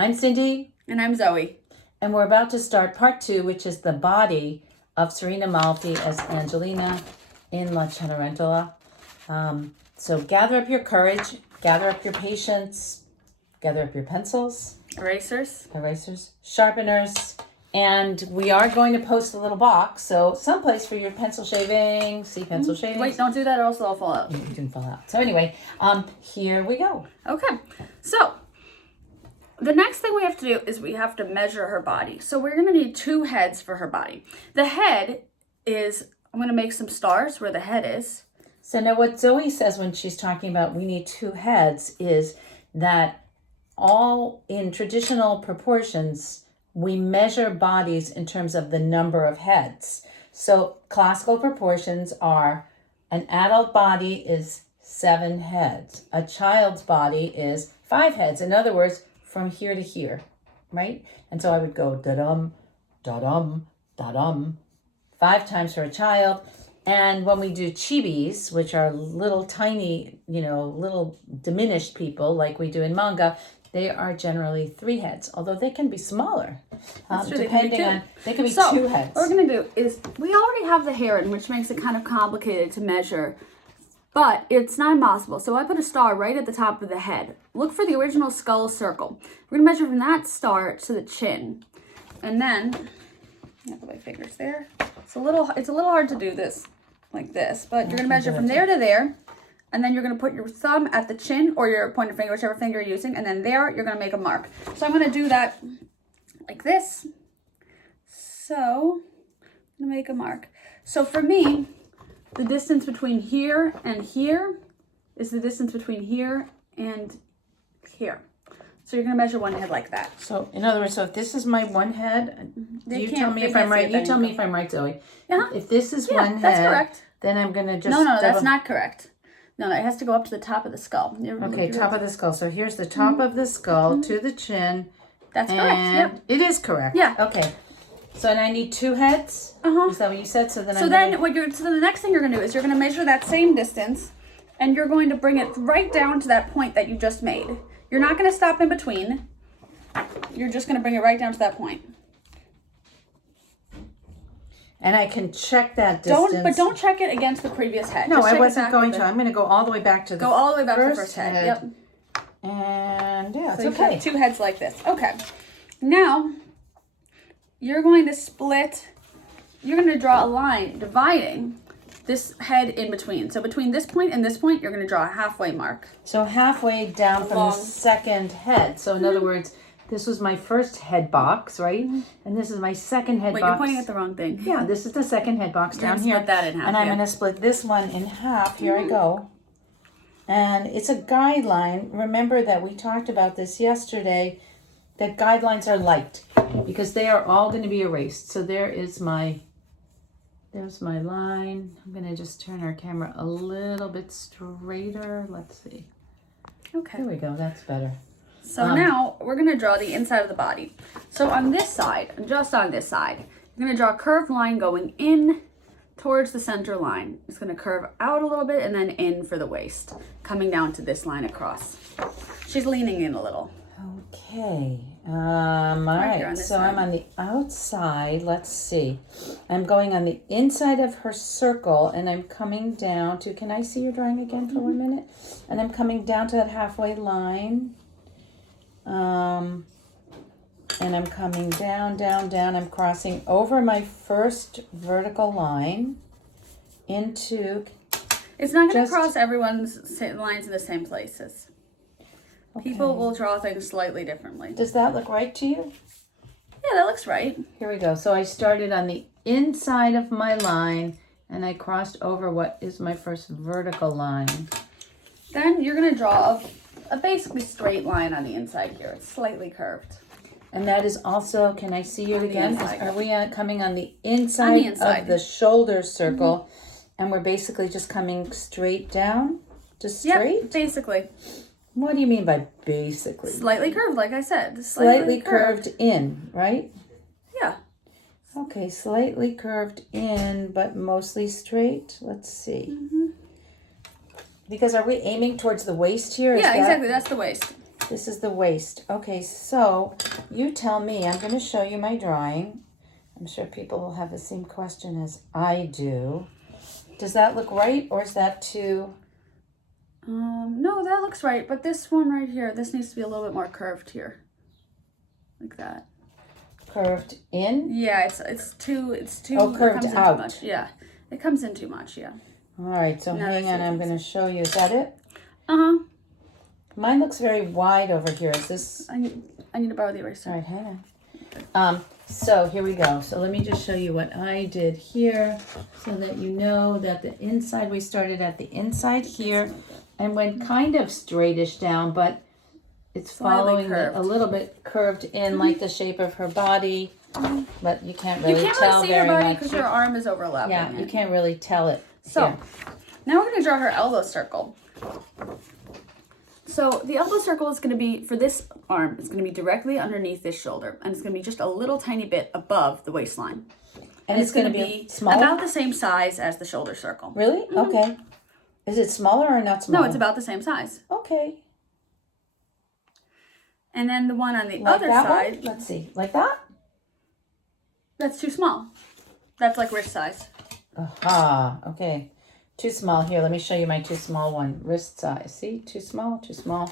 I'm Cindy. And I'm Zoe. And we're about to start part 2, which is the body of Serena Malfi as Angelina in La Cenerentola. So gather up your courage, gather up your patience, gather up your pencils. Erasers, Sharpeners. And we are going to post a little box, so someplace for your pencil shaving. See pencil shaving. Wait, don't do that or else they'll fall out. You can fall out. So anyway, here we go. Okay, so the next thing we have to do is we have to measure her body. So we're going to need 2 heads for her body. The head is, I'm going to make some stars where the head is. So now what Zoe says when she's talking about we need 2 heads is that all in traditional proportions, we measure bodies in terms of the number of heads. So classical proportions are an adult body is 7 heads. A child's body is 5 heads. In other words, from here to here, right? And so I would go da-dum, da-dum, da-dum, 5 times for a child. And when we do chibis, which are little tiny, little diminished people like we do in manga, they are generally 3 heads, although they can be smaller. Depending on, they can be 2 heads. What we're going to do is, we already have the hair in, which makes it kind of complicated to measure, but it's not impossible. So I put a star right at the top of the head. Look for the original skull circle. We're going to measure from that star to the chin. And then, I have my fingers there. It's a little hard to do this like this, but you're going to measure from there to there. And then you're going to put your thumb at the chin or your pointer finger, whichever finger you're using. And then there, you're going to make a mark. So I'm going to do that like this. So I'm going to make a mark. So for me, the distance between here and here is the distance between here and here. So you're going to measure one head like that. So in other words, so if this is my one head, you tell me if I'm right. You tell me if I'm right, Zoe. Uh-huh. If this is one head, that's correct. Then I'm going to just... No, that's not correct. No, it has to go up to the top of the skull. Okay, top of the skull. So here's the top of the skull to the chin. That's correct. Yep. It is correct. Yeah. Okay. So and I need 2 heads. Is that what you said? So then the next thing you're gonna do is you're gonna measure that same distance, and you're going to bring it right down to that point that you just made. You're not gonna stop in between. You're just gonna bring it right down to that point. And I can check that distance. But don't check it against the previous head. No, I wasn't going to. I'm going to go all the way back to the first head. Yep. And yeah, so it's okay. Have 2 heads like this. Okay. Now, you're going to split. You're going to draw a line dividing this head in between. So between this point and this point, you're going to draw a halfway mark. So halfway down from the second head. So in other words, this was my first head box, right? And this is my second head box. Wait, you're pointing at the wrong thing. Yeah, this is the second head box down here. Split that in half. And I'm going to split this one in half. Here I go. And it's a guideline. Remember that we talked about this yesterday, that guidelines are light because they are all going to be erased. So there's my line. I'm going to just turn our camera a little bit straighter. Let's see. Okay. Here we go. That's better. So now we're going to draw the inside of the body. So on this side, just on this side, you're going to draw a curved line going in towards the center line. It's going to curve out a little bit and then in for the waist, coming down to this line across. She's leaning in a little. Okay. All right. So I'm on the outside. Let's see. I'm going on the inside of her circle and I'm coming down to, can I see your drawing again for 1 minute? And I'm coming down to that halfway line. And I'm coming down, down, down. I'm crossing over my first vertical line into... It's not going to cross everyone's lines in the same places. Okay. People will draw things slightly differently. Does that look right to you? Yeah, that looks right. Here we go. So I started on the inside of my line and I crossed over what is my first vertical line. Then you're going to draw a basically straight line on the inside here. It's slightly curved. And that is also, can I see it again? Are we coming on the inside, on the inside of the shoulder circle? And we're basically just coming straight down? Just straight? Yep, basically. What do you mean by basically? Slightly curved, like I said. Slightly curved in, right? Yeah. Okay, slightly curved in, but mostly straight. Let's see. Because are we aiming towards the waist here? Yeah, exactly. That's the waist. This is the waist. Okay, so you tell me. I'm going to show you my drawing. I'm sure people will have the same question as I do. Does that look right, or is that too... No, that looks right, but this one right here, this needs to be a little bit more curved here. Like that. Curved in? Yeah, it's too Oh, curved it comes in out. too much. Yeah. It comes in too much, yeah. All right, so Now hang on, I'm going to show you. Is that it? Uh-huh. Mine looks very wide over here. Is this... I need to borrow the eraser. All right, hang on. So here we go. So let me just show you what I did here so that you know that the inside, we started at the inside here and went kind of straightish down, but it's following a little bit curved in like the shape of her body, but you can't really tell see her very body much. because your arm is overlapping. Yeah, you can't really tell it. So here. now we're going to draw her elbow circle. So the elbow circle is going to be, for this arm, it's going to be directly underneath this shoulder. And it's going to be just a little tiny bit above the waistline. And it's going to be smaller? About the same size as the shoulder circle. Really? Mm-hmm. Okay. Is it smaller or not smaller? No, it's about the same size. Okay. And then the one on the like other that side. One? Let's see. Like that? That's too small. That's like wrist size. Aha. Okay. Too small. Here, let me show you my too small one. Wrist size. See? Too small, too small.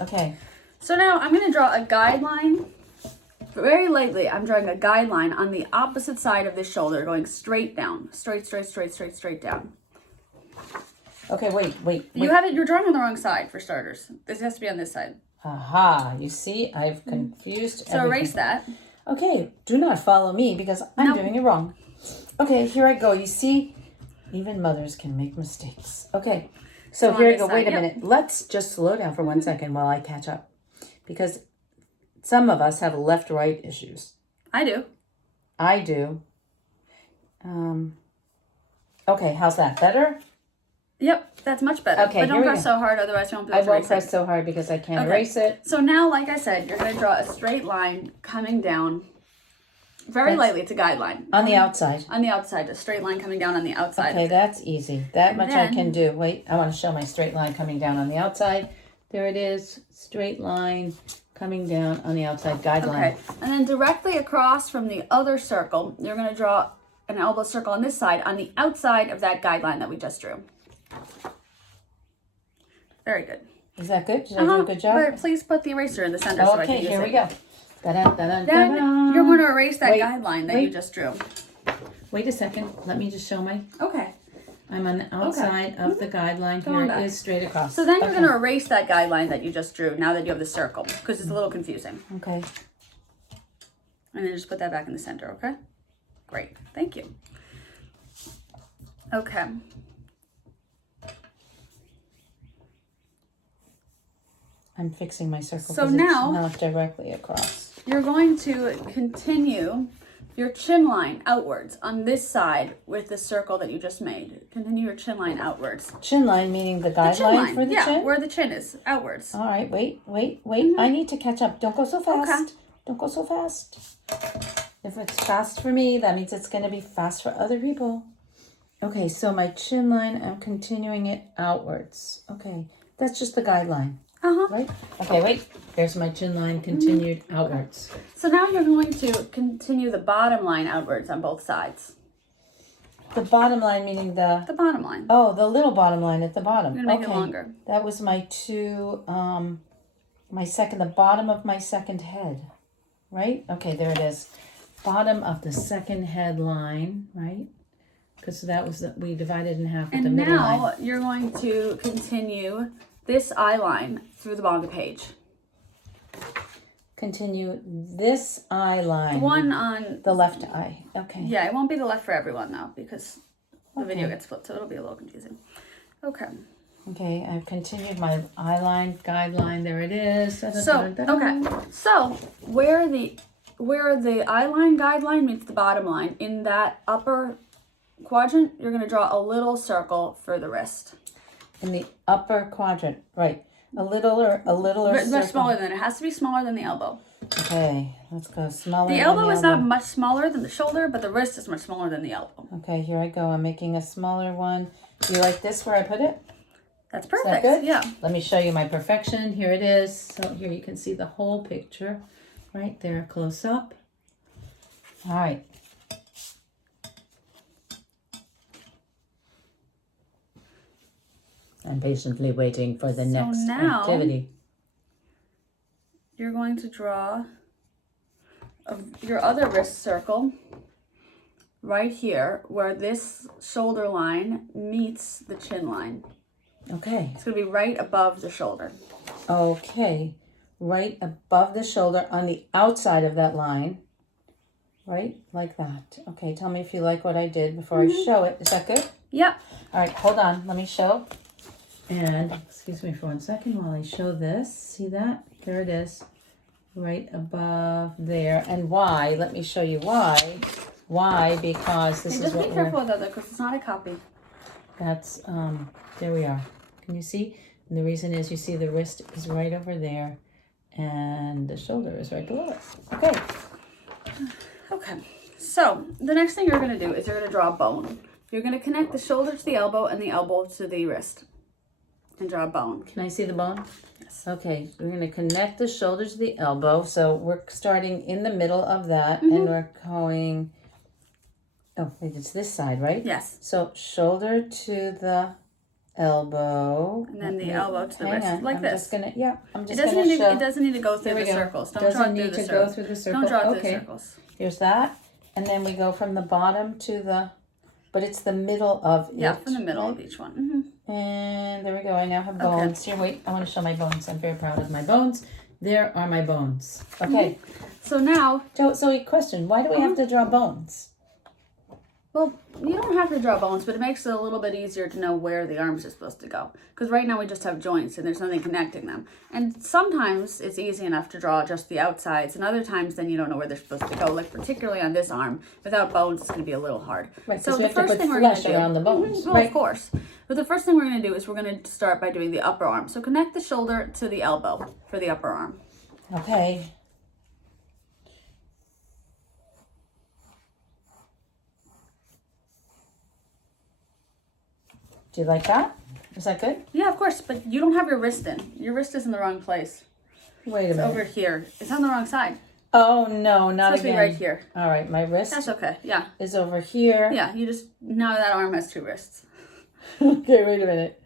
Okay. So now I'm going to draw a guideline. Very lightly, I'm drawing a guideline on the opposite side of this shoulder, going straight down. Straight down. Okay, wait. You're drawing on the wrong side, for starters. This has to be on this side. Aha. You see? I've confused So everything. erase that. Okay. Do not follow me because I'm doing it wrong. Okay, here I go. You see? Even mothers can make mistakes. Okay, so here I go. Wait a minute. Let's just slow down for 1 second while I catch up. Because some of us have left-right issues. I do. I do. Okay, how's that? Better? Yep, that's much better. Okay, but don't press so hard, otherwise you won't be able to erase it. I won't press so hard because I can't erase it. So now, like I said, you're going to draw a straight line coming down. Very lightly, it's a guideline. On the outside. On the outside, a straight line coming down on the outside. Okay, that's easy. That much I can do. Wait, I want to show my straight line coming down on the outside. There it is. Straight line coming down on the outside guideline. Okay, and then directly across from the other circle, you're going to draw an elbow circle on this side, on the outside of that guideline that we just drew. Very good. Is that good? Did I do a good job? But please put the eraser in the center so I can use it. Okay, here we go. Then you're going to erase that guideline that you just drew. Wait a second. Let me just show my... Okay. I'm on the outside of the guideline. Here it is straight across. So then you're going to erase that guideline that you just drew now that you have the circle because it's a little confusing. Okay. And then just put that back in the center, okay? Great. Thank you. Okay. I'm fixing my circle so because now, it's not directly across. You're going to continue your chin line outwards on this side with the circle that you just made. Continue your chin line outwards. Chin line meaning the guideline for the chin? Yeah, where the chin is, outwards. All right, wait. I need to catch up. Don't go so fast. Okay. Don't go so fast. If it's fast for me, that means it's going to be fast for other people. Okay, so my chin line, I'm continuing it outwards. Okay, that's just the guideline. Right? Okay, wait. There's my chin line continued outwards. So now you're going to continue the bottom line outwards on both sides. The bottom line meaning the... The bottom line. Oh, the little bottom line at the bottom. You're going to make it longer. That was my the bottom of my second head. Right? Okay, there it is. Bottom of the second head line, right? Because that was, we divided in half with the middle line. And now you're going to continue this eye line through the bottom of the page. Continue this eye line. The one on the left eye. Okay. Yeah, it won't be the left for everyone though, because the video gets flipped, so it'll be a little confusing. Okay. Okay, I've continued my eye line, guideline. There it is. So where the eye line guideline meets the bottom line, in that upper quadrant, you're going to draw a little circle for the wrist. In the upper quadrant, right? A little or much smaller than it has to be smaller than the elbow. Okay, let's go smaller. The elbow is not much smaller than the shoulder, but the wrist is much smaller than the elbow. Okay, here I go. I'm making a smaller one. Do you like this where I put it? That's Is that perfect. good? Yeah. Let me show you my perfection. Here it is. So here you can see the whole picture right there, close up. All right. I'm patiently waiting for the next activity. You're going to draw your other wrist circle right here where this shoulder line meets the chin line. Okay. It's going to be right above the shoulder. Okay. Right above the shoulder on the outside of that line. Right? Like that. Okay, tell me if you like what I did before I show it. Is that good? Yep. All right, hold on. Let me show. And excuse me for 1 second while I show this. See that? There it is. Right above there. And why? Let me show you why. Why? Because this is what just be careful with that though, because it's not a copy. That's, there we are. Can you see? And the reason is you see the wrist is right over there and the shoulder is right below it. Okay. Okay. So the next thing you're going to do is you're going to draw a bone. You're going to connect the shoulder to the elbow and the elbow to the wrist and draw a bone. Can I see the bone? Yes. Okay, we're going to connect the shoulder to the elbow. So we're starting in the middle of that and we're going, oh, wait, it's this side, right? Yes. So shoulder to the elbow. And then the elbow to the wrist. Hang on. Like I'm this. Just gonna, yeah, I'm It just doesn't going to need show. to, it doesn't need to go through There we the go. circles. Don't Doesn't draw it need through the to circles. go through the circle. Don't draw it through Okay. the circles. Here's that. And then we go from the bottom to the, but it's the middle of it. Yeah, from the middle of each one. Mm-hmm. And there we go. I now have bones. Here, wait. I want to show my bones. I'm very proud of my bones. There are my bones. Okay. So now, So a question. Why do we have to draw bones? well, you don't have to draw bones, but it makes it a little bit easier to know where the arms are supposed to go. Because right now we just have joints and there's nothing connecting them. And sometimes it's easy enough to draw just the outsides, and other times then you don't know where they're supposed to go. Like particularly on this arm, without bones, it's going to be a little hard. Right, so we the have to first put thing we're going flesh to do, around the bones. well, Right. of course. But the first thing we're going to do is we're going to start by doing the upper arm. So connect the shoulder to the elbow for the upper arm. Okay. Do you like that? Is that good? Yeah, of course, but you don't have your wrist in. Your wrist is in the wrong place. Wait a It's minute. over here. It's on the wrong side. Oh no, not It's supposed to again. be right here. All right, my wrist That's okay. Yeah. is over here. Yeah, you just, now that arm has two wrists. Okay, wait a minute.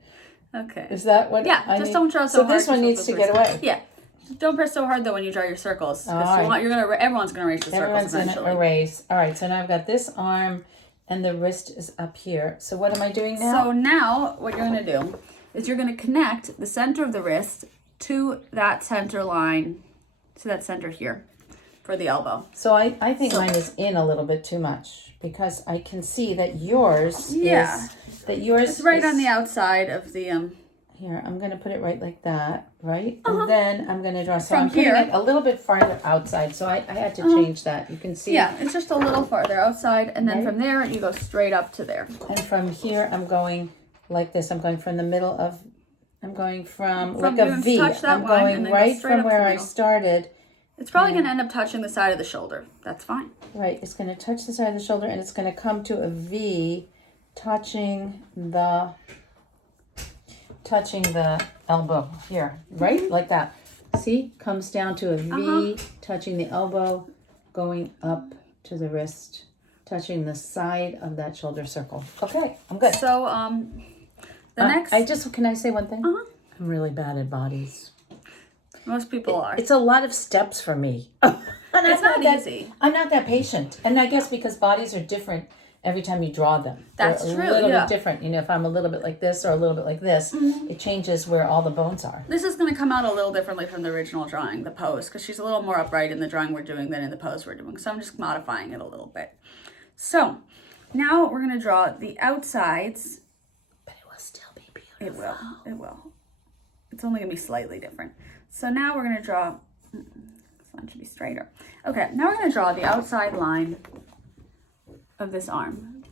Okay. Is that what? Yeah, I just need? don't draw so So hard. this one just needs to those get wrists. away. Yeah. Don't press so hard though when you draw your circles. All Because right. everyone's gonna erase the circles Everyone's eventually. gonna erase. All right, so now I've got this arm, and the wrist is up here. So what am I doing now? So now what you're gonna do is you're gonna connect the center of the wrist to that center line, to that center here, for the elbow. So I think mine is in a little bit too much because I can see that yours is It's right on the outside of the here. I'm gonna put it right like that, right? And then I'm gonna draw. So From I'm putting here. it a little bit farther outside. So I had to change that. You can see. Yeah, it's just a little farther outside, and then Right. from there you go straight up to there. And from here I'm going like this. I'm going from the middle of. I'm going from like you a V. touch that I'm line going and then go right straight from up where the I middle. started. It's probably gonna end up touching the side of the shoulder. That's fine. Right, it's going to touch the side of the shoulder and it's going to come to a V, touching the elbow here, right? Like that. See? Comes down to a V, touching the elbow, going up to the wrist, touching the side of that shoulder circle. Okay, I'm good. So the next Can I say one thing? I'm really bad at bodies. most people are. It's a lot of steps for me. It's not easy. I'm not that patient. And I guess because bodies are different every time you draw them. That's They're true, a little yeah. bit different. You know, if I'm a little bit like this or a little bit like this, it changes where all the bones are. This is going to come out a little differently from the original drawing, the pose, because she's a little more upright in the drawing we're doing than in the pose we're doing. So I'm just modifying it a little bit. So now we're going to draw the outsides. But it will still be beautiful. It will. It will. It's only going to be slightly different. So now we're going to draw. This one should be straighter. Okay, now we're going to draw the outside line of this arm,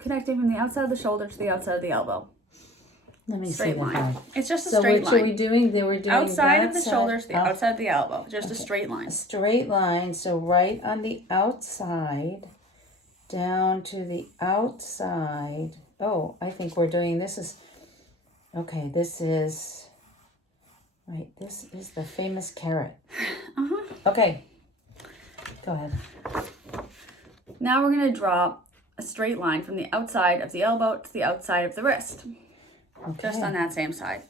connecting from the outside of the shoulder to the outside of the elbow. Let me Straight see the line. hand. It's just a So straight what line. are we doing? They were doing Outside that of the side, shoulders, the up, outside of the elbow. Just a straight line. a straight line. So right on the outside, down to the outside. Oh, I think we're doing this is. Okay, this is the famous carrot. Okay, go ahead. Now we're going to draw a straight line from the outside of the elbow to the outside of the wrist. Okay. Just on that same side.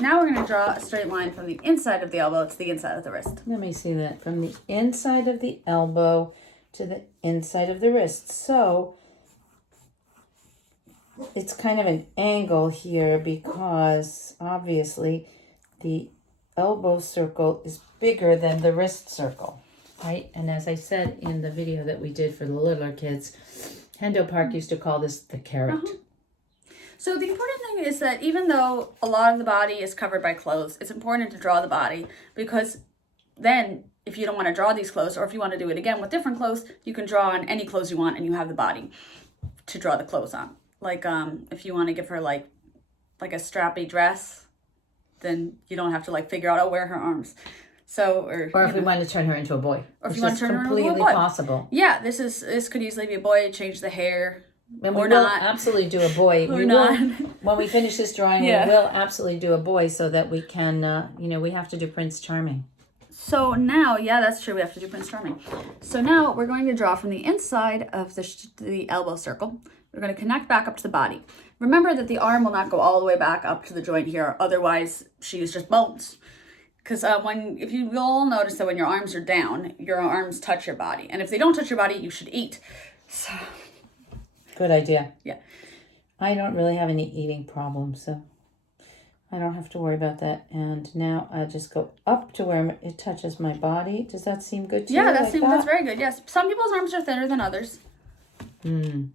Now we're going to draw a straight line from the inside of the elbow to the inside of the wrist. Let me see that. From the inside of the elbow to the inside of the wrist. So it's kind of an angle here because obviously the elbow circle is bigger than the wrist circle, right? And as I said in the video that we did for the littler kids, Hendo Park used to call this the carrot. So the important thing is that even though a lot of the body is covered by clothes, it's important to draw the body, because then if you don't want to draw these clothes, or if you want to do it again with different clothes, you can draw on any clothes you want and you have the body to draw the clothes on. Like if you want to give her like a strappy dress, then you don't have to like figure out, oh, where are her arms. So, or if we want to turn her into a boy, or if you want to turn her into a boy, completely possible. Yeah, this could easily be a boy. Change the hair. And we will absolutely do a boy. Or not. When we finish this drawing, Yeah. we will absolutely do a boy so that we can, we have to do Prince Charming. So now, yeah, that's true. We have to do Prince Charming. So now we're going to draw from the inside of the elbow circle. We're going to connect back up to the body. Remember that the arm will not go all the way back up to the joint here. Otherwise, she is just bones. Because you'll all notice that when your arms are down, your arms touch your body. And if they don't touch your body, you should eat. So... Good idea. Yeah. I don't really have any eating problems, so I don't have to worry about that. And now I just go up to where it touches my body. Does that seem good to you? Yeah, that's very good. Yes. Some people's arms are thinner than others. If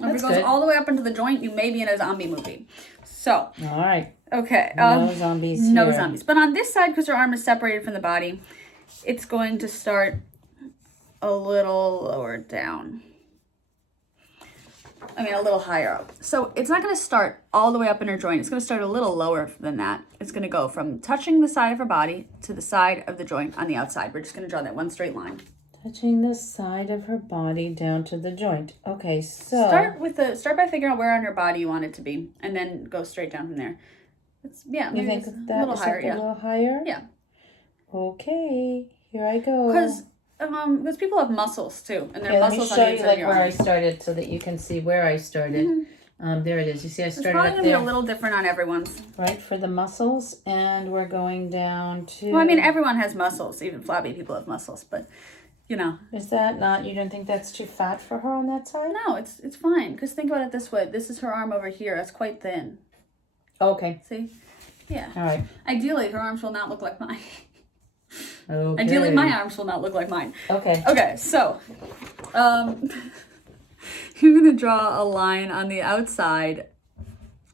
it goes all the way up into the joint, you may be in a zombie movie. So. All right. Okay. No zombies here. No zombies. But on this side, because your arm is separated from the body, it's going to start a little lower down. A little higher up. So it's not going to start all the way up in her joint. It's going to start a little lower than that. It's going to go from touching the side of her body to the side of the joint on the outside. We're just going to draw that one straight line. Touching the side of her body down to the joint. Okay, so... Start by figuring out where on her body you want it to be, and then go straight down from there. You think that a little higher? Yeah. Okay, here I go. Because people have muscles too, and their muscles on the inside of your arm. Where I started so that you can see where I started. Mm-hmm. There it is. You see, I started up there. It's probably going to be a little different on everyone's. Right, for the muscles, and we're going down to... Well, everyone has muscles. Even flabby people have muscles, but, Is that not... You don't think that's too fat for her on that side? No, it's fine, because think about it this way. This is her arm over here. It's quite thin. Okay. See? Yeah. All right. Ideally, her arms will not look like mine. Okay. Ideally, my arms will not look like mine. Okay. Okay, so you're going to draw a line on the outside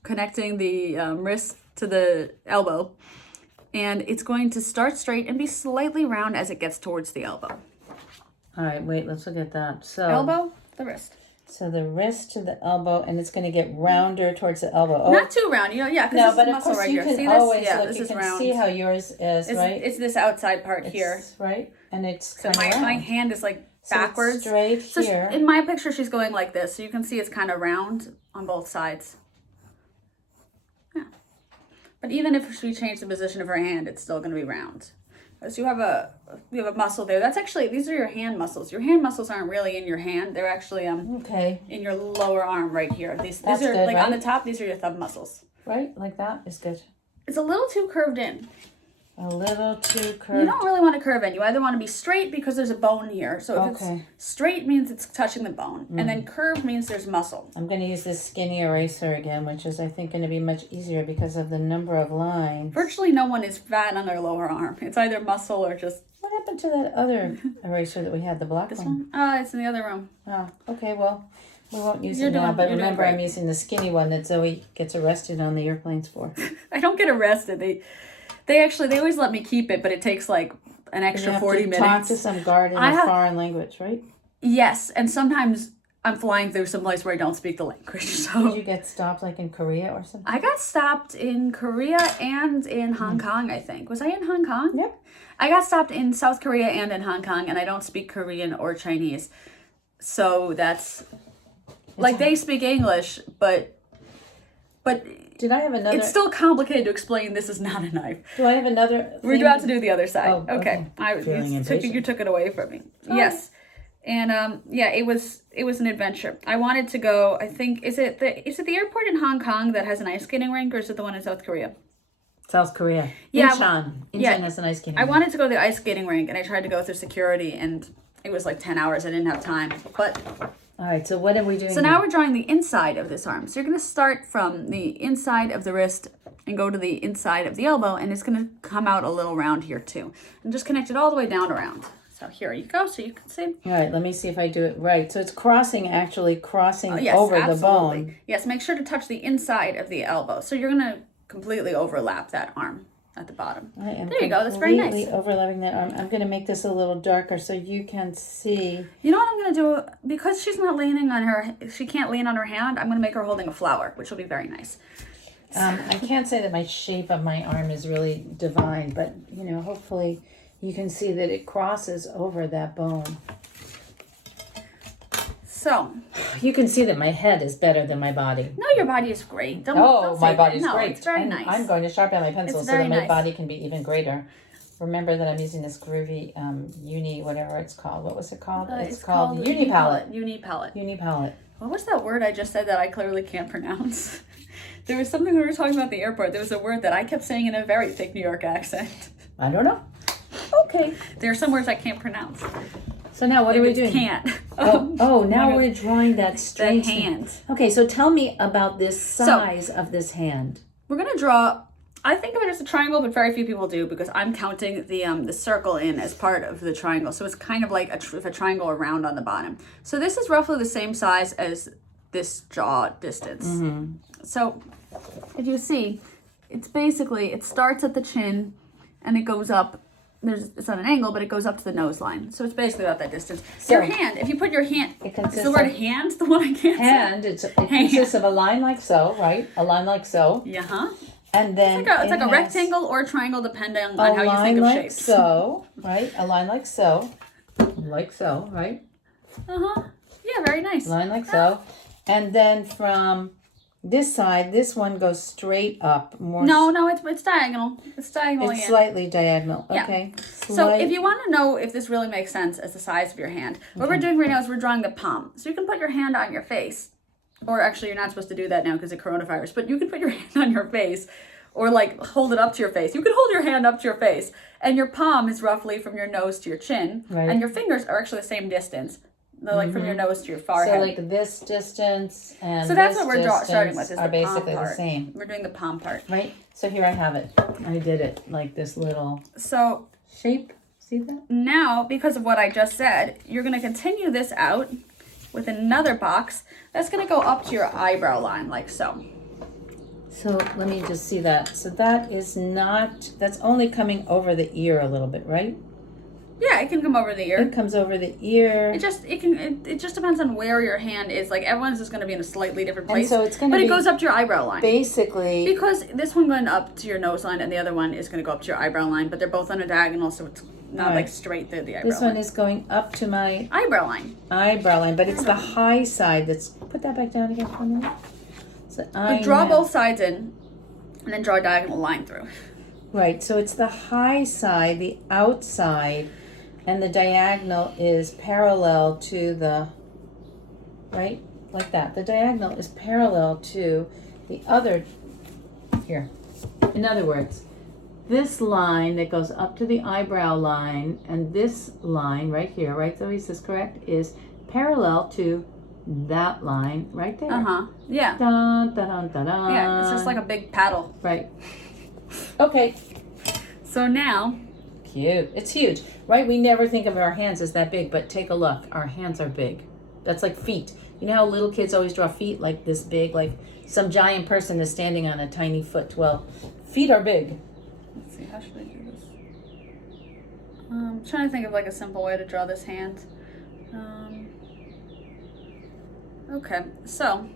connecting the wrist to the elbow, and it's going to start straight and be slightly round as it gets towards the elbow. All right, wait, let's look at that. So elbow, the wrist. So the wrist to the elbow, and it's going to get rounder towards the elbow. Oh. Not too round, yeah, because no, but this of course right you here. can See always this? Yeah, look. this You is can round. see how yours is, right? It's this outside part here. Right, and it's so kind of my hand is like backwards. So straight here. In my picture, she's going like this, so you can see it's kind of round on both sides. Yeah, but even if we change the position of her hand, it's still going to be round. So you have a muscle there. That's actually, these are your hand muscles. Your hand muscles aren't really in your hand. They're actually in your lower arm right here. These are good, like right? on the top. These are your thumb muscles. Right, like that is good. It's a little too curved in. A little too curved. You don't really want to curve in. You either want to be straight because there's a bone here. So if it's straight means it's touching the bone. And then curved means there's muscle. I'm going to use this skinny eraser again, which is, I think, going to be much easier because of the number of lines. Virtually no one is fat on their lower arm. It's either muscle or just... What happened to that other eraser that we had, the black one? It's in the other room. Oh, okay, well, we won't use it now. But remember, I'm using the skinny one that Zoe gets arrested on the airplanes for. I don't get arrested. They always let me keep it, but it takes like an extra 40 minutes. Talk to some guard in a foreign language, right? Yes, and sometimes I'm flying through some place where I don't speak the language. So Did you get stopped like in Korea or something? I got stopped in Korea and in Hong Kong, I think. Was I in Hong Kong? Yep. I got stopped in South Korea and in Hong Kong, and I don't speak Korean or Chinese. So that's like they speak English, but Did I have another? it's still complicated to explain this is not a knife. Do I have another? We're about to do the other side. Oh, okay. Feeling impatient. You took it away from me. Oh. Yes. And yeah, it was an adventure. I wanted to go, I think, is it the airport in Hong Kong that has an ice skating rink, or is it the one in South Korea? South Korea. Yeah. Incheon. Incheon has an ice skating I rink. wanted to go to the ice skating rink, and I tried to go through security, and it was like 10 hours. I didn't have time. But All right, so what are we doing? so now we're drawing the inside of this arm. So you're going to start from the inside of the wrist and go to the inside of the elbow, and it's going to come out a little round here too. And just connect it all the way down around. So here you go, so you can see. All right, let me see if I do it right. So it's crossing Yes, over absolutely. the bone. Yes, make sure to touch the inside of the elbow. So you're going to completely overlap that arm at the bottom. I am There you go, that's very nice. completely overlapping that arm. I'm going to make this a little darker so you can see. You know what I'm going to do? Because she's not leaning on her, she can't lean on her hand, I'm going to make her holding a flower, which will be very nice. I can't say that my shape of my arm is really divine, but, hopefully you can see that it crosses over that bone. So. You can see that my head is better than my body. No, your body is great. Don't say my that. body's No, great. It's very nice. I'm going to sharpen my pencil It's so that very my nice. body can be even greater. Remember that I'm using this groovy whatever it's called. What was it called? It's called Uni palette. Uni palette. Uni palette. What was that word I just said that I clearly can't pronounce? There was something we were talking about at the airport. There was a word that I kept saying in a very thick New York accent. I don't know. Okay. There are some words I can't pronounce. So now what are we doing? Can't. Now we're drawing that straight hand. Okay, so tell me about this size of this hand. We're gonna draw. I think of it as a triangle, but very few people do because I'm counting the circle in as part of the triangle. So it's kind of like a triangle around on the bottom. So this is roughly the same size as this jaw distance. Mm-hmm. So if you see, it's basically, it starts at the chin and it goes up. It's at an angle, but it goes up to the nose line. So it's basically about that distance. So your hand, if you put your hand, is the word hand the one I can't hand, say? it consists of a line like so, right? A line like so. Yeah. And then it's like a rectangle or a triangle depending on how you think of shapes. So, right? A line like so. Like so, right? Yeah, very nice. Line like so. And then from this side, this one goes straight up. No, it's diagonal. It's diagonal. It's slightly diagonal. Yeah. Okay. So if you want to know if this really makes sense as the size of your hand, what we're doing right now is we're drawing the palm. So you can put your hand on your face. Or actually, you're not supposed to do that now because of coronavirus. But you can put your hand on your face or like hold it up to your face. You can hold your hand up to your face. And your palm is roughly from your nose to your chin. Right. And your fingers are actually the same distance. They're like from your nose to your forehead. So like this distance and so that's this what we're starting with. Is are the palm basically part. the same. We're doing the palm part. Right? So here I have it. I did it like this little shape. See that? Now, because of what I just said, you're going to continue this out with another box that's going to go up to your eyebrow line like so. So let me just see that. So that's only coming over the ear a little bit, right? Yeah, it can come over the ear. It comes over the ear. It just depends on where your hand is. Like everyone's just going to be in a slightly different place. And so it's going to But be it goes up to your eyebrow line. Basically. Because this one going up to your nose line and the other one is going to go up to your eyebrow line, but they're both on a diagonal, so it's not like straight through the eyebrow This line. one is going up to my eyebrow line. Eyebrow line, but it's the high side that's... Put that back down again for a minute. So But draw both sides in and then draw a diagonal line through. Right, so it's the high side, the outside, and the diagonal is parallel to the... Right? Like that. The diagonal is parallel to the other... Here. In other words, this line that goes up to the eyebrow line and this line right here, right, Zoe, is this correct? Is parallel to that line right there. Yeah. Dun, dun, dun, dun, dun. Yeah, it's just like a big paddle. Right. Okay. So now... Cute. It's huge. Right? We never think of our hands as that big, but take a look. Our hands are big. That's like feet. You know how little kids always draw feet like this big, like some giant person is standing on a tiny foot? Well, feet are big. Let's see, how should I do this? I'm trying to think of like a simple way to draw this hand. Okay, so.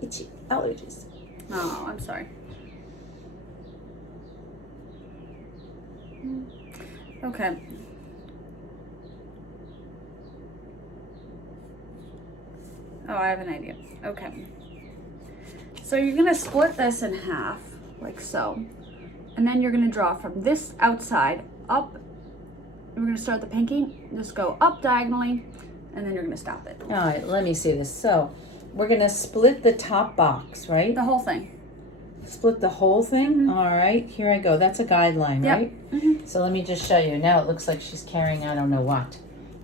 Itchy allergies. Oh, I'm sorry. Okay. Oh, I have an idea. Okay. So you're gonna split this in half, like so. And then you're gonna draw from this outside up. We're gonna start the pinky, just go up diagonally, and then you're gonna stop it. All right, let me see this. So we're gonna split the top box, right? The whole thing. Split the whole thing? All right, here I go. That's a guideline, Yep. right? So let me just show you. Now it looks like she's carrying I don't know what.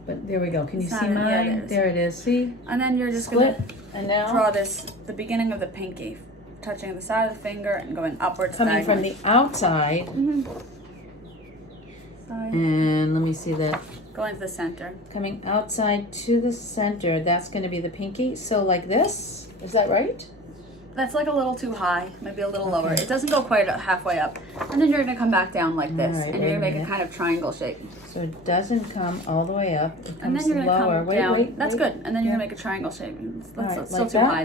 But there we go. Can you It's see not- mine? yeah, it is. There it is. See? And then you're just Split. gonna And now draw this, the beginning of the pinky, touching the side of the finger and going upwards coming from diagonally. the outside. Side, And let me see that. going to the center. Coming outside to the center. That's going to be the pinky. So like this. Is that right? That's like a little too high, maybe a little lower. Okay. It doesn't go quite halfway up. And then you're gonna come back down like this, Alright, and wait you're a gonna make a minute. kind of triangle shape. So it doesn't come all the way up. It And comes then you're gonna lower. come Wait, down. wait, That's wait. good. And then you're Yeah. gonna make a triangle shape. That's Alright, still like too that? high.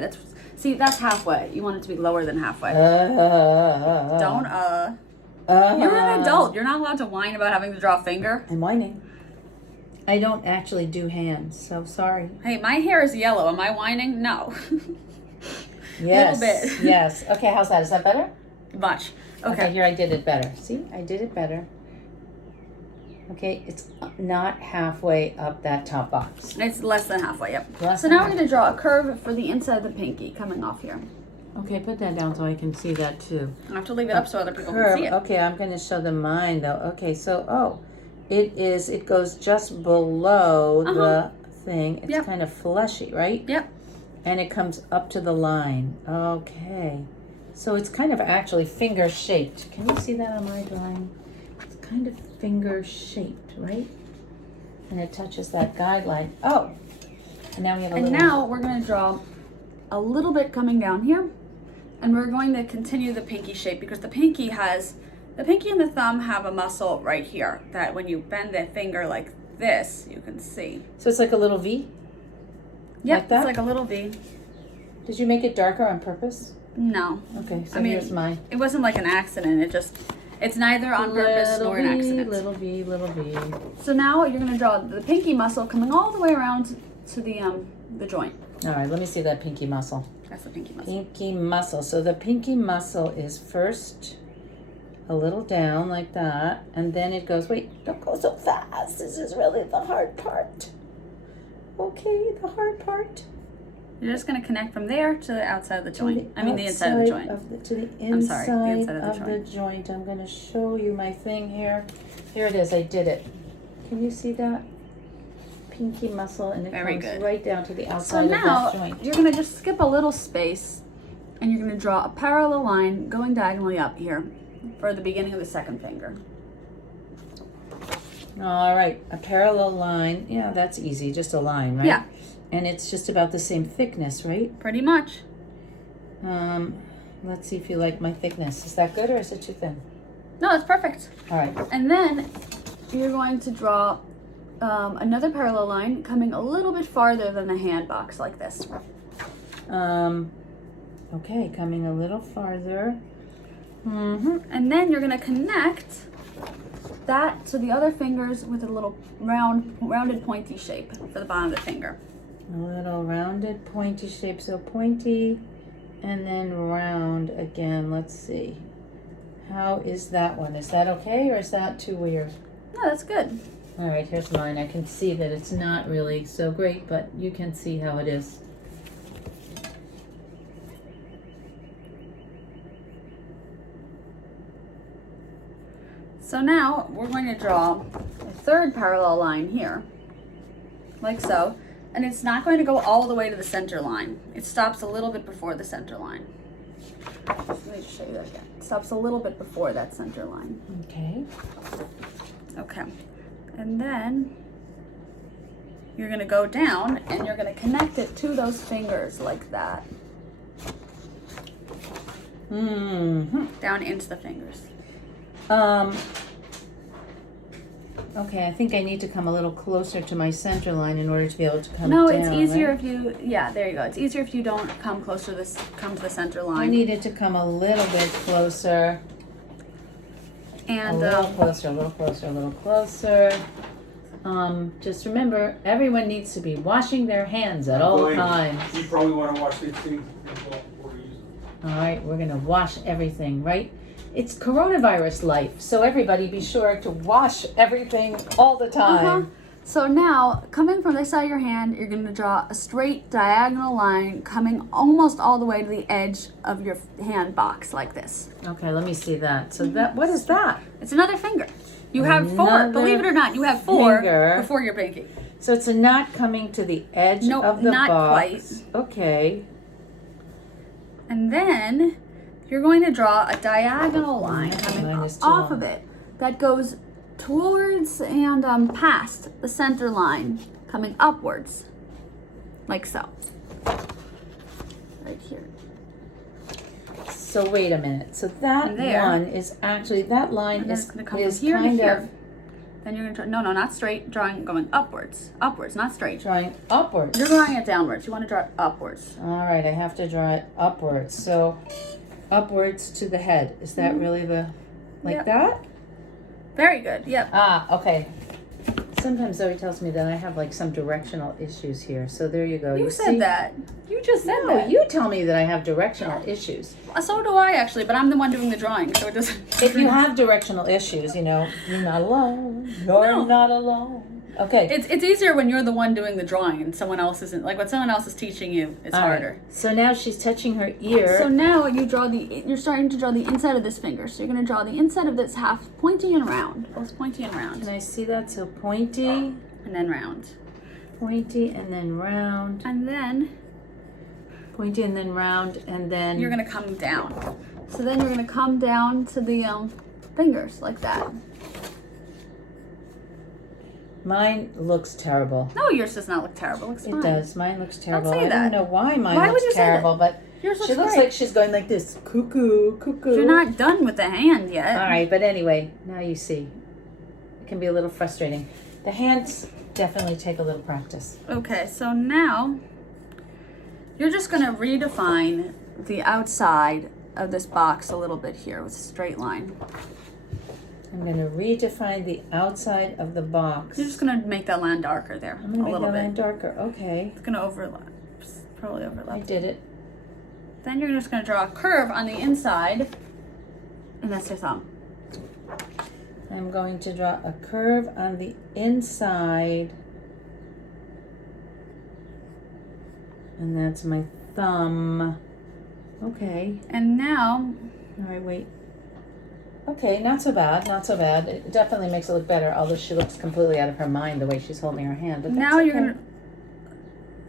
That's halfway. You want it to be lower than halfway. Don't You're an adult. You're not allowed to whine about having to draw a finger. I'm whining. I don't actually do hands, so sorry. Hey, my hair is yellow. Am I whining? No. Yes. bit. Yes. Okay, how's that? Is that better? Much. Okay, Okay. here I did it better. See, I did it better. Okay, it's not halfway up that top box. It's less than halfway, yep. Less So than now we're gonna draw a curve for the inside of the pinky coming off here. Okay, put that down so I can see that too. I have to leave it up so other people Curve. can see it. Okay, I'm going to show them mine though. Okay, so it goes just below the thing. It's Yep. kind of fleshy, right? Yep. And it comes up to the line. Okay. So it's kind of actually finger shaped. Can you see that on my drawing? It's kind of finger shaped, right? And it touches that guideline. Oh. And now we have a And little now we're gonna draw a little bit coming down here. And we're going to continue the pinky shape because the pinky and the thumb have a muscle right here that when you bend the finger like this, you can see. So it's like a little V? Yep, Like that? it's like a little V. Did you make it darker on purpose? No, Okay, so I mean, here's mine. it wasn't like an accident. It's neither on purpose Little nor an V, accident. Little V, little V. So now you're gonna draw the pinky muscle coming all the way around to the joint. All right, let me see that pinky muscle. That's the pinky muscle. Pinky muscle. So the pinky muscle is first a little down like that, and then it goes, wait, don't go so fast. This is really the hard part. Okay, the hard part. You're just gonna connect from there to the outside of the To joint. I mean the inside of the joint. To the inside, I'm sorry, the inside of the joint. I'm going to show you my thing here. Here it is. I did it. Can you see that? Pinky muscle, and it Very comes good. right down to the So outside of now that joint. you're gonna just skip a little space and you're gonna draw a parallel line going diagonally up here for the beginning of the second finger. All right, a parallel line. Yeah, that's easy. Just a line, right? Yeah. And it's just about the same thickness, right? Pretty much. Let's see if you like my thickness. Is that good or is it too thin? No, it's perfect. All right. And then you're going to draw another parallel line coming a little bit farther than the hand box like this. Okay, coming a little farther. And then you're gonna connect that to the other fingers with a little rounded pointy shape for the bottom of the finger. A little rounded pointy shape. So pointy and then round again. Let's see. How is that one? Is that okay or is that too weird? No, that's good. All right, here's mine. I can see that it's not really so great, but you can see how it is. So now we're going to draw a third parallel line here, like so, and it's not going to go all the way to the center line. It stops a little bit before the center line. Let me just show you that again. It stops a little bit before that center line. Okay. Okay. And then you're going to go down and you're going to connect it to those fingers like that. Down into the fingers. Okay, I think I need to come a little closer to my center line in order to be able to come No, down. it's easier right? if you, yeah, there you go. It's easier if you don't come close to this, come to the center I line. needed to come a little bit closer. And a little closer, a little closer, a little closer. Just remember, everyone needs to be washing their hands at all times. You probably want to wash these things before you use them. All right, we're gonna wash everything, right? It's coronavirus life, so everybody be sure to wash everything all the time. So now, coming from this side of your hand, you're going to draw a straight diagonal line coming almost all the way to the edge of your hand box, like this. Okay, let me see that. So that, what is that? It's another finger. You have four. Another Believe it or not, you have four finger. before your pinky. So it's a knot coming to the edge Nope, of the not box. Okay. And then you're going to draw a diagonal line coming Mine is too off long. of it that goes towards and past the center line, coming upwards, like so. Right here. So wait a minute. So that There. one is actually, that line And then is, it's going to come is from here to kind here. of Then you're going to draw, no, not straight, drawing, going upwards. Upwards, not straight. drawing upwards. You're drawing it downwards. You want to draw it upwards. All right, I have to draw it upwards. So upwards to the head. Is that really the, like Yep. that? Very good. Yep. Ah, okay. Sometimes Zoe tells me that I have like some directional issues here. So there you go. You see? said that. You just said No, that. you tell me that I have directional issues. So do I actually, but I'm the one doing the drawing, so it doesn't. If you have directional issues, you know, you're not alone. You're No. not alone. Okay. It's easier when you're the one doing the drawing and someone else isn't. Like when someone else is teaching you, it's All right. harder. So now she's touching her ear. So now you're starting to draw the inside of this finger. So you're going to draw the inside of this half pointy and round. Both pointy and round. Can I see that? So pointy, And then round. pointy, and then round. And then Pointy and then round, and then you're going to come down. So then you're going to come down to the fingers like that. mine looks terrible. No, yours does not look terrible. It looks It fine. does. Mine looks terrible. say I that. don't know why mine Why would looks you say that? terrible, but Yours she looks looks great. like she's going like this. Cuckoo, cuckoo. You're not done with the hand yet. All right, but anyway, now you see. It can be a little frustrating. The hands definitely take a little practice. Okay, so now you're just going to redefine the outside of this box a little bit here with a straight line. I'm going to redefine the outside of the box. You're just going to make that line darker there I'm a going to make little that line bit. darker. Okay, It's going to overlap. Probably I overlap. did it. Then you're just going to draw a curve on the inside, and that's your thumb. I'm going to draw a curve on the inside. And that's my thumb. Okay. And now, All right, wait. Okay, not so bad, not so bad. It definitely makes it look better, although she looks completely out of her mind the way she's holding her hand. But now that's you're okay. going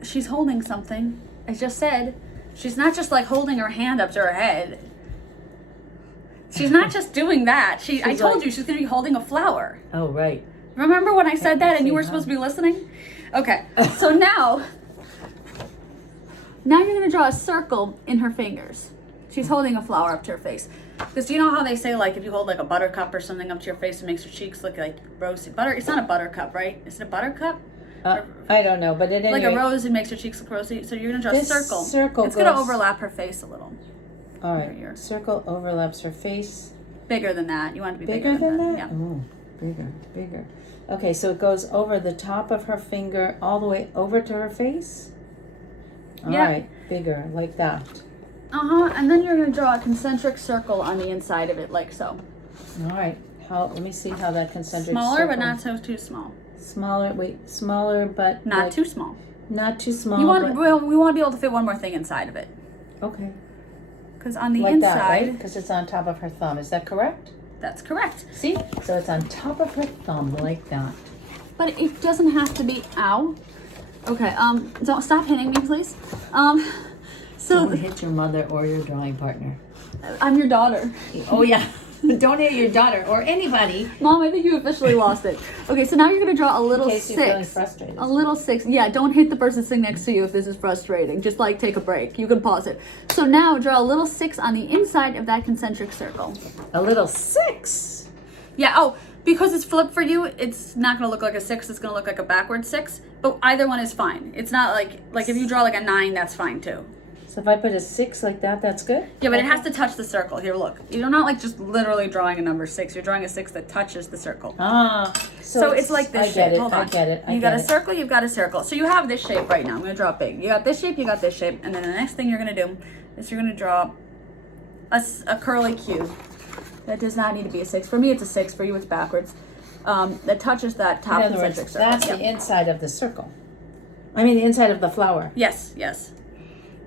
to, she's holding something. I just said, she's not just like holding her hand up to her head. She's not just doing that. I told like- you she's going to be holding a flower. Oh, right. Remember when I said that and you were see, supposed to be listening? Okay, so now you're going to draw a circle in her fingers. She's holding a flower up to her face. Because you know how they say, like, if you hold like a buttercup or something up to your face, it makes your cheeks look like rosy. It's not a buttercup, right? Is it a buttercup? I don't know, but at any Like a rate, rose, it makes your cheeks look rosy. So you're going to draw a This circle. circle It's going to goes- overlap her face a little. all Right here. right, circle overlaps her face. Bigger than that. You want it to be Bigger than that? Yeah. Oh, bigger, bigger. Okay, so it goes over the top of her finger all the way over to her face? All Yeah. right, bigger, like that. And then you're going to draw a concentric circle on the inside of it, like so. All right, let me see how that concentric Smaller, circle. but not so too small. Smaller, but Not like, too small. Not too small. We want but, we want to be able to fit one more thing inside of it. okay, Because on the like inside, that, right? Because it's on top of her thumb. Is that correct? that's correct. See, so it's on top of her thumb, like that. But it doesn't have to be. Ow. Okay. Don't stop hitting me, please. So Don't hit your mother or your drawing partner. I'm your daughter. Oh yeah. Don't hit your daughter or anybody. Mom, I think you officially lost it. Okay, so now you're gonna draw a little In case you're feeling six. frustrated. A little six. Yeah, don't hit the person sitting next to you if this is frustrating. Just like take a break. You can pause it. So now draw a little six on the inside of that concentric circle. A little 6. Yeah. Oh, Because it's flipped for you, it's not going to look like a 6. It's going to look like a backward 6. But either one is fine. It's not like if you draw like a 9, that's fine too. So if I put a 6 like that, that's good? Yeah, but it has to touch the circle. Here, look. You're not like just literally drawing a number 6. You're drawing a 6 that touches the circle. Ah. So it's like this shape. Hold on. I get it. You got a circle, you've got a circle. So you have this shape right now. I'm going to draw it big. You got this shape, you got this shape. And then the next thing you're going to do is you're going to draw a curly cube. That does not need to be a 6. For me, it's a 6. For you, it's backwards. That touches that top In other words, concentric circle. that's the inside of the circle. I mean, the inside of the flower. Yes, yes.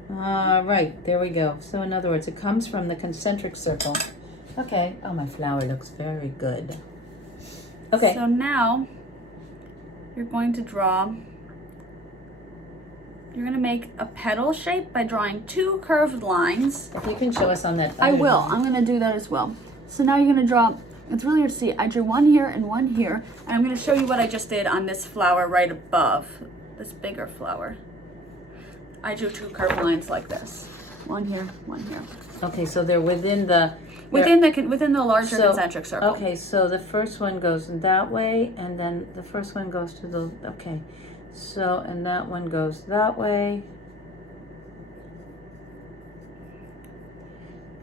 Right, there we go. So in other words, it comes from the concentric circle. Okay. Oh, my flower looks very good. Okay. So now you're going to make a petal shape by drawing 2 curved lines. If you can show us on that. I will. I'm going to do that as well. So now you're going to draw, it's really hard to see. I drew one here and one here. And I'm going to show you what I just did on this flower right above, this bigger flower. I drew 2 curved lines like this. One here, one here. Okay, so they're within the... Within the larger concentric circle. Okay, so the first one goes that way, and then the first one goes to the... Okay, so, and that one goes that way.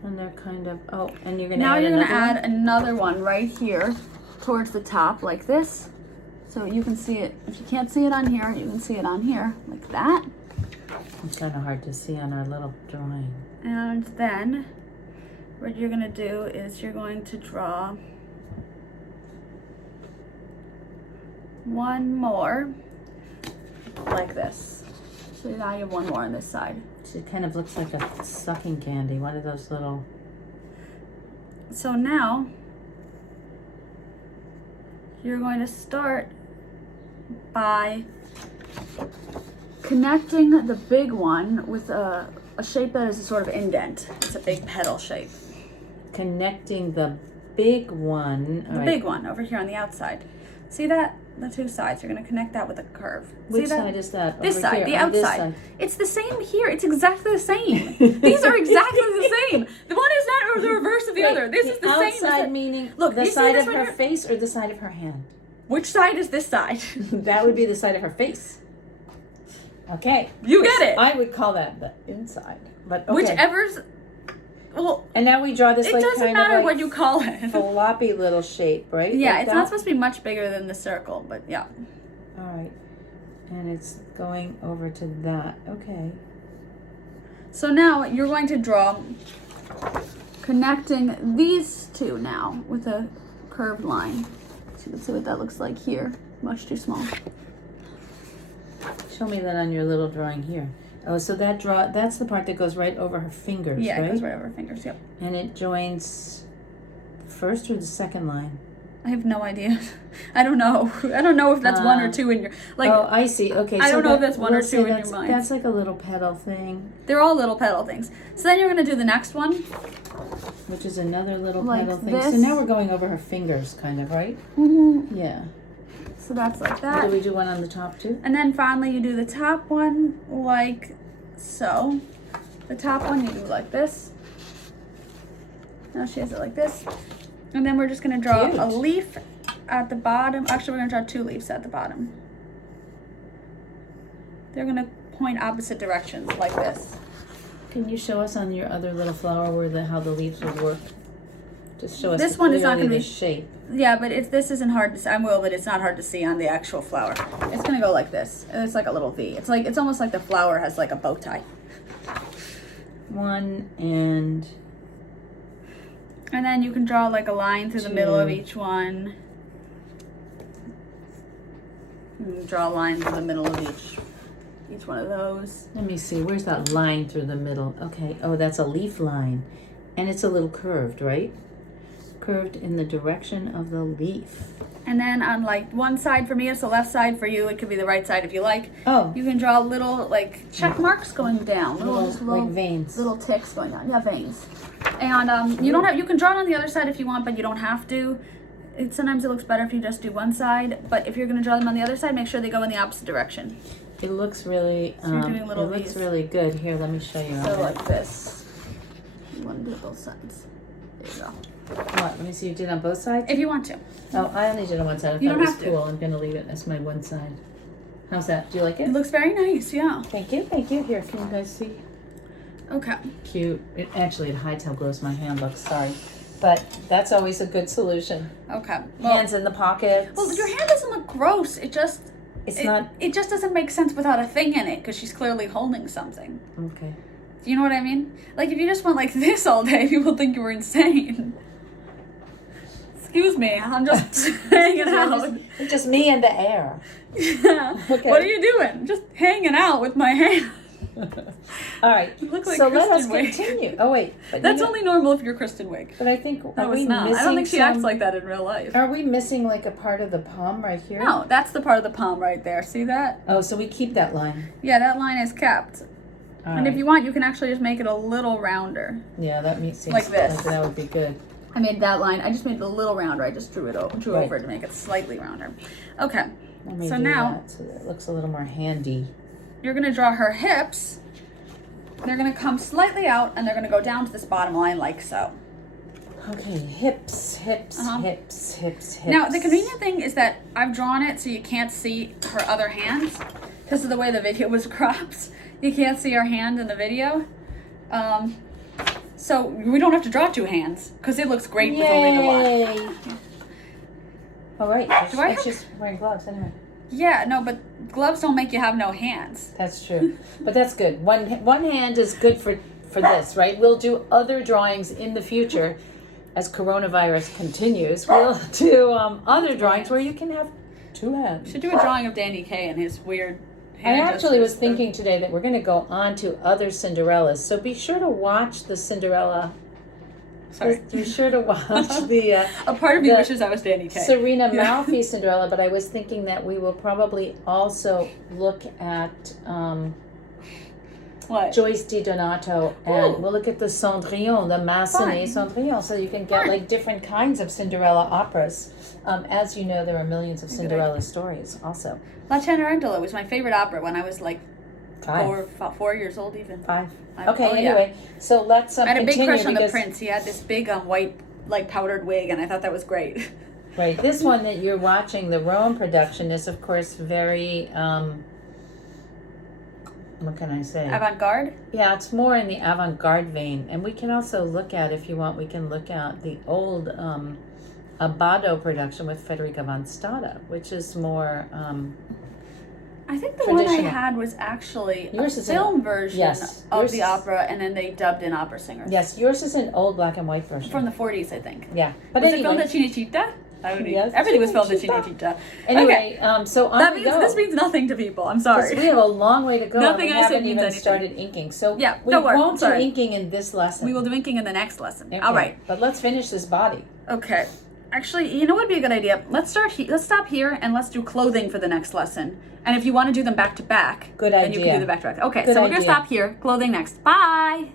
And they're kind of... Oh, and you're going to add another one? Now you're going to add another one right here towards the top like this. So you can see it. If you can't see it on here, you can see it on here like that. It's kind of hard to see on our little drawing. And then what you're going to do is you're going to draw one more like this. So now you have one more on this side. It kind of looks like a sucking candy, one of those little... So now you're going to start by connecting the big one with a shape that is a sort of indent. It's a big petal shape. Connecting the big one. The big one over here on the outside. See that? The 2 sides. You're going to connect that with a curve. Which side is that? This over side, here, the on this outside. side. It's the same here. It's exactly the same. These are exactly the same. The one is not the reverse of the other. This is the same. Outside meaning look, the side of her face or the side of her hand? Which side is this side? That would be the side of her face. Okay. You get it. I would call that the inside. But okay. Whichever's... Well, and now we draw this it like doesn't kind matter of like what you call it. floppy little shape, right? Yeah, like it's not supposed to be much bigger than the circle, but yeah. All right. And it's going over to that. Okay. So now you're going to draw connecting these 2 now with a curved line. So you can see what that looks like here. Much too small. Show me that on your little drawing here. Oh, so that's the part that goes right over her fingers, yeah, right? it goes right over her fingers, yep. And it joins the first or the second line? I have no idea. I don't know. I don't know if that's 1 or 2 in your... like. Oh, I see. Okay. I don't know if that's 1 or 2 in your mind. That's like a little petal thing. They're all little petal things. So then you're going to do the next one. Which is another little like petal thing. This. So now we're going over her fingers, kind of, right? Mm-hmm. Yeah. So that's like that. Do we do one on the top too? And then finally you do the top one like so. The top one you do like this. Now she has it like this. And then we're just going to draw a leaf at the bottom. Actually, we're going to draw 2 leaves at the bottom. They're going to point opposite directions like this. Can you show us on your other little flower where how the leaves would work? Just show us this one is not going to be shape. Yeah, but this isn't hard to see. I will, but it's not hard to see on the actual flower. It's going to go like this. And it's like a little V. It's almost like the flower has like a bow tie. And then you can draw like a line through the middle of each one. And draw a line through the middle of each one of those. Let me see. Where's that line through the middle? Okay. Oh, that's a leaf line. And it's a little curved, right? Curved in the direction of the leaf. And then on like one side for me, it's the left side. For you, it could be the right side if you like. Oh. You can draw little like check marks going down. Little like veins. Little ticks going down. Yeah, veins. And you can draw it on the other side if you want, but you don't have to. Sometimes it looks better if you just do one side. But if you're going to draw them on the other side, make sure they go in the opposite direction. It looks really, looks really good. Here, let me show you. So like this. You want to do both sides. There you go. What? Let me see. You did on both sides? If you want to. Oh, I only did on one side. I You thought don't it was have to. cool. I'm gonna leave it as my one side. How's that? Do you like It it? looks very nice, yeah. Thank you. Thank you. Here, can you guys see? Okay. Cute. It actually, it hides how gross my hand looks. Sorry, but that's always a good solution. Okay. Well, Hands in the pockets. well, your hand doesn't look gross. It just not it just doesn't make sense without a thing in it because she's clearly holding something. okay. Do you know what I mean? Like if you just went like this all day, people think you were insane. Excuse me, I'm just hanging out. It's just me and the air. Yeah. Okay. What are you doing? Just hanging out with my hand. All right. You look like so let us Kristen Wiig. continue. Oh wait, but That's you know, only normal if you're Kristen Wiig. But I think No, are it's we not. missing I don't think she some, acts like that in real life. Are we missing like a part of the palm right here? No, that's the part of the palm right there. See that? Oh, so we keep that line. Yeah, that line is kept. All And if right. you want, you can actually just make it a little rounder. Yeah, that seems Like this. like that would be good. I made that line. I just made it a little rounder. I just drew Right. over it to make it slightly rounder. Okay. Let me So do now that so that it looks a little more handy. you're gonna draw her hips. They're gonna come slightly out and they're gonna go down to this bottom line like so. Okay, hips, hips, Uh-huh. hips, hips, hips. Now the convenient thing is that I've drawn it so you can't see her other hands because of the way the video was cropped. You can't see her hand in the video. So we don't have to draw two hands because it looks great with only the one. Yay! All right, Do I it's have- just wearing gloves anyway. Yeah, no, but gloves don't make you have no hands. That's true, but that's good. One hand is good for this, right? We'll do other drawings in the future as coronavirus continues. We'll do other drawings where you can have two hands. Should do a drawing of Danny Kaye and his weird I hand actually was gestures. thinking today that we're going to go on to other Cinderellas, so be sure to watch the Cinderella. Sorry. Be sure to watch the A part of me the wishes I was Danny Kaye. Serena Yeah. Malfi Cinderella, but I was thinking that we will probably also look at What? Joyce Di Donato, and Ooh. we'll look at the Cendrillon, the Massenet Fun. Cendrillon, so you can get Fun. like different kinds of Cinderella operas. As you know, there are millions of Good Cinderella stories also. La Cenerentola was my favorite opera when I was like Five. 4 years old even. Five. I- Okay, oh, yeah. anyway, so let's I had a big continue crush on the because, prince. He had this big white like powdered wig and I thought that was great. right, this one that you're watching, the Rome production, is of course very, what can I say? Avant-garde? Yeah, it's more in the avant-garde vein. And we can also look at, if you want, we can look at the old Abbado production with Federica von Stade, which is more, I think the one I Traditional. had was actually Yours a is in- film version yes, of yours the is- opera and then they dubbed in opera singers. yes, yours is an old black and white version. From the 40s, I think. Yeah, but Was anyway. it filmed at Cinecittà? Yes, Everything was filmed at Cinecittà. Cinecittà. Anyway, so on That we means go. this means nothing to people. I'm 'Cause sorry. we have a long way to go. Nothing and we I said haven't means even anything. started inking. So Yeah, we don't worry, won't do sorry. inking in this lesson. We will do inking in the next lesson. Okay, All right. But let's finish this body. Okay. Actually, you know what would be a good idea? Let's stop here and let's do clothing for the next lesson. And if you want to do them back to back, Good then you can idea. do the back to back. Okay, Good so we're going to idea. stop here. Clothing next. Bye.